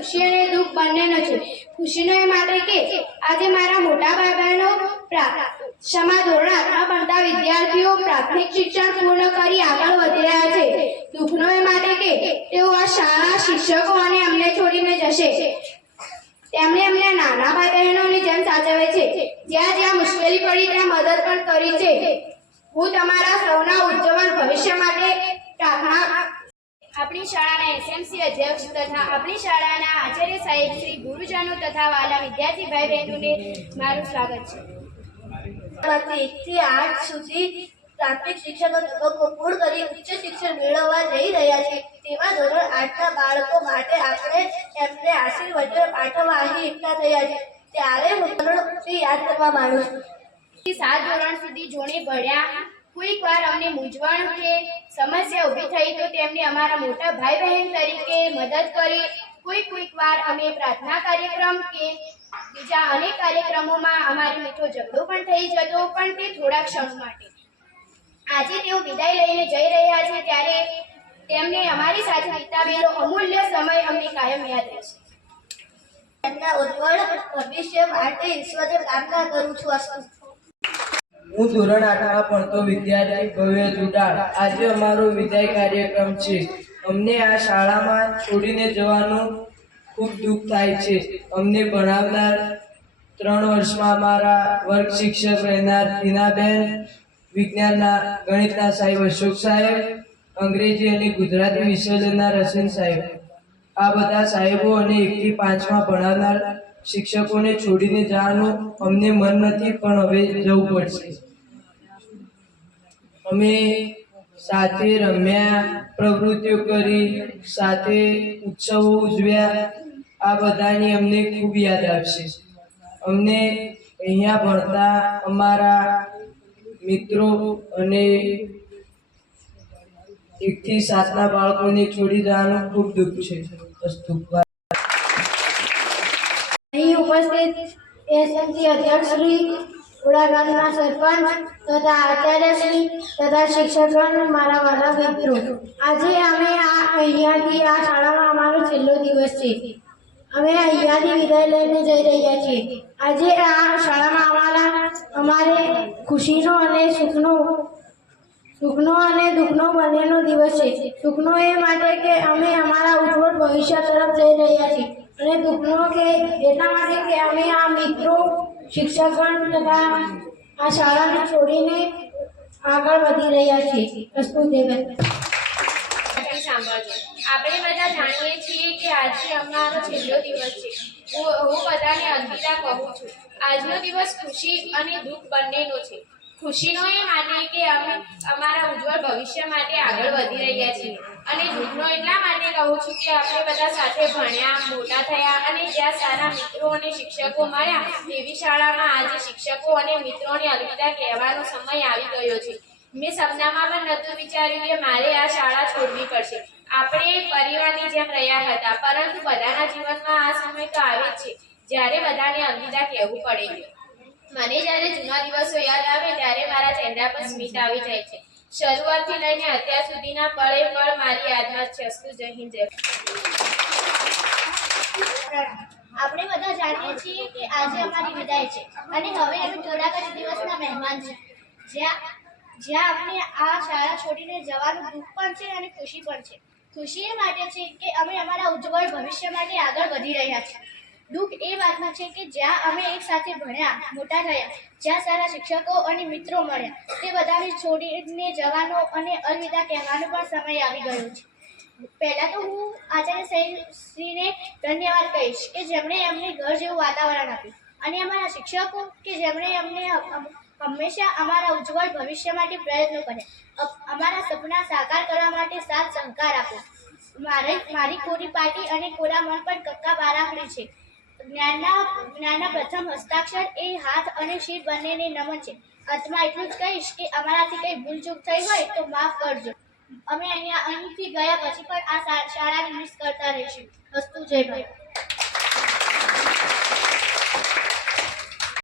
ખુશી અને દુઃખ બંનેનો છે. ખુશીનો એ માટે કે આજે મારા મોટા ભાઈ બહેનો ક્ષમા ધોરણ ભણતા વિદ્યાર્થીઓ પ્રાથમિક શિક્ષણ પૂર્ણ કરી આગળ વધી રહ્યા છે. દુઃખનો એ માટે કે તેઓ આ શાળા શિક્ષકો અને અમને છોડીને જશે. તેમણે અમને નાના ભાઈ બહેનોની જેમ સાચવે છે. જ્યાં જ્યાં મુશ્કેલી પડી ત્યાં મદદ પણ કરી છે. હું તમારા સૌના ઉજ્જવળ ભવિષ્ય માટે પ્રાર્થના આપણી શાળાના એસએમસી અધ્યક્ષ તથા આપણી શાળાના આચાર્ય સાહેબ શ્રી ગુરુજનો તથા વાલા વિદ્યાર્થી ભાઈ બહેનોને મારું સ્વાગત છે. એકથી આઠ સુધી પ્રાથમિક તબક્કો પૂર્ણ કરી ઉચ્ચ શિક્ષણ મેળવવા જઈ રહ્યા છે. તેમાં ધોરણ આઠના બાળકો માટે આપણે એમને આશીર્વચન પાઠવવા અહીં એકઠા થયા છે. ત્યારે હું ધોરણ યાદ કરવા માંગુ છું. સાત ધોરણ સુધી જોડે ભણ્યા. કોઈક વાર મૂંઝવણ કે સમસ્યા ઊભી થઈ તો તેમને અમારા મોટા ભાઈ બહેન તરીકે મદદ કરી. કોઈ કોઈક વાર અમે પ્રાર્થના કાર્યક્રમ કે બીજા અનેક કાર્યક્રમોમાં અમારો મીઠો ઝઘડો પણ થઈ જતો, પણ તે થોડા ક્ષણ માટે. આજે તેઓ વિદાય લઈને જઈ રહ્યા છે ત્યારે તેમને અમારી સાથે વિતાવેલો અમૂલ્ય સમય અમને કાયમ યાદ રહેશે. એમના ઉજ્જવળ ભવિષ્ય માટે ઈશ્વરે પ્રાર્થના કરું છું અસ્તુ હું ધોરણ આઠમાં ભણતો વિદ્યાર્થી ભવ્ય જુડાળ આજે અમારો વિદાય કાર્યક્રમ છે. અમને આ શાળામાં છોડીને જવાનું ખૂબ દુઃખ થાય છે. અમને ભણાવનાર ત્રણ વર્ષમાં અમારા વર્ગ શિક્ષક રહેનાર ટીનાબેન વિજ્ઞાનના ગણિતના સાહેબ અશોક સાહેબ, અંગ્રેજી અને ગુજરાતી વિષય લેનાર સાહેબ. આ બધા સાહેબો અને એકથી પાંચમાં ભણાવનાર શિક્ષકોને છોડીને જવાનું અમને મન નથી, પણ હવે જવું પડશે. અમે સાથે રમ્યા, પ્રવૃત્તિઓ કરી, સાથે ઉત્સવો ઉજવ્યા. આ બધાની અમને ખૂબ યાદ આવશે. અમને અહીંયા ભણતા અમારા મિત્રો અને એકથી સાતના બાળકોને છોડી જવાનું ખૂબ દુઃખ છે. અહીં ઉપસ્થિત એસએમસી અધ્યક્ષ શ્રી ઉડા ગામના સરપંચ તથા આચાર્યશ્રી તથા શિક્ષકગણ મારા વાલા મિત્રો. આજે અમે આ અહીંયાથી આ શાળામાં અમારો છેલ્લો દિવસ છે. અમે અહીંયાથી વિદાય લઈને જઈ રહ્યા છીએ. આજે આ શાળામાં અમારા, અમારે ખુશીનો અને સુખનો સુખનો અને દુઃખનો બંનેનો દિવસ છે. સુખનો એ માટે કે અમે અમારા ઉજ્જવળ ભવિષ્ય તરફ જઈ રહ્યા છીએ. અને દુઃખનો કે એટલા માટે કે અમે આ મિત્રો, શિક્ષકગણ તથા આ શાળાને છોડીને આગળ વધી રહ્યા છીએ. વસ્તુ સાંભળજો. આપણે બધા જાણીએ છીએ કે આજે અમારો છેલ્લો દિવસ છે. હું હું બધાને અલવિદા કહું છું. આજનો દિવસ ખુશી અને દુઃખ બંનેનો છે. ખુશીનો એ માનીએ કે અમે અમારા ઉજ્જવળ ભવિષ્ય માટે આગળ વધી રહ્યા છીએ. અને દુઃખનો એટલા માટે કહું છું કે આપણે બધા સાથે ભણ્યા, મોટા થયા અને જ્યાં સારા મિત્રો અને શિક્ષકો મળ્યા, તેવી શાળામાં આજે શિક્ષકો અને મિત્રોને અલવિદા કહેવાનો સમય આવી ગયો છે. મેં સપનામાં પણ નહોતું વિચાર્યું કે મારે આ શાળા છોડવી પડશે. આપણે પરિવારની જેમ રહ્યા હતા, પરંતુ બધાના જીવનમાં આ સમય તો આવે જ છે. જ્યારે બધાને અલવિદા કહેવું પડે છે. મને જ્યારે જૂના દિવસો યાદ આવે ત્યારે મારા ચહેરા પર સ્મિત આવી જાય છે. શરૂઆતથી લઈને અત્યાર સુધીના પળે પળ મારી યાદમાં છે. અસ્તુ જય હિન્દ આપણે બધા જાણીએ છીએ કે આજે અમારી વિદાય છે અને હવે અમે થોડાક જ દિવસના મહેમાન છે. જ્યાં જ્યાં આપણે આ શાળા છોડીને જવાનું દુઃખ પણ છે અને ખુશી પણ છે. ખુશી એ માટે છે કે અમે અમારા ઉજ્જવળ ભવિષ્ય માટે આગળ વધી રહ્યા છીએ. દુઃખ એ વાતમાં છે કે જ્યાં અમે એક સાથે ભણ્યા, મોટા થયા, જ્યાં સારા શિક્ષકો અને મિત્રો મળ્યા, તે બધાને છોડીને જવાનો અને અલવિદા કહેવાનો પણ સમય આવી ગયો છે. પહેલાં તો હું આચાર્ય શ્રીને ધન્યવાદ કહીશ કે જેમણે અમને ઘર જેવું વાતાવરણ આપ્યું અને અમારા શિક્ષકો કે જેમણે અમને હંમેશા અમારા ઉજ્જવળ ભવિષ્ય માટે પ્રયત્નો કર્યા. અમારા સપના સાકાર કરવા માટે સાથ સહકાર આપ્યો. મારે, મારી કોરી પાટી અને કોરા મન પર કક્કા બારાખડી છે. જ્ઞાનના જ્ઞાનના પ્રથમ હસ્તાક્ષર એ હાથ અને શિર બંનેને નમન છે. અંતમાં એટલું જ કહીશ કે અમારાથી કંઈ ભૂલચૂક થઈ હોય તો માફ કરજો. અમે અહીંયા અહીંથી ગયા પછી પણ આ શાળાને મિસ કરતા રહીશું. વસ્તુ જય ભાઈ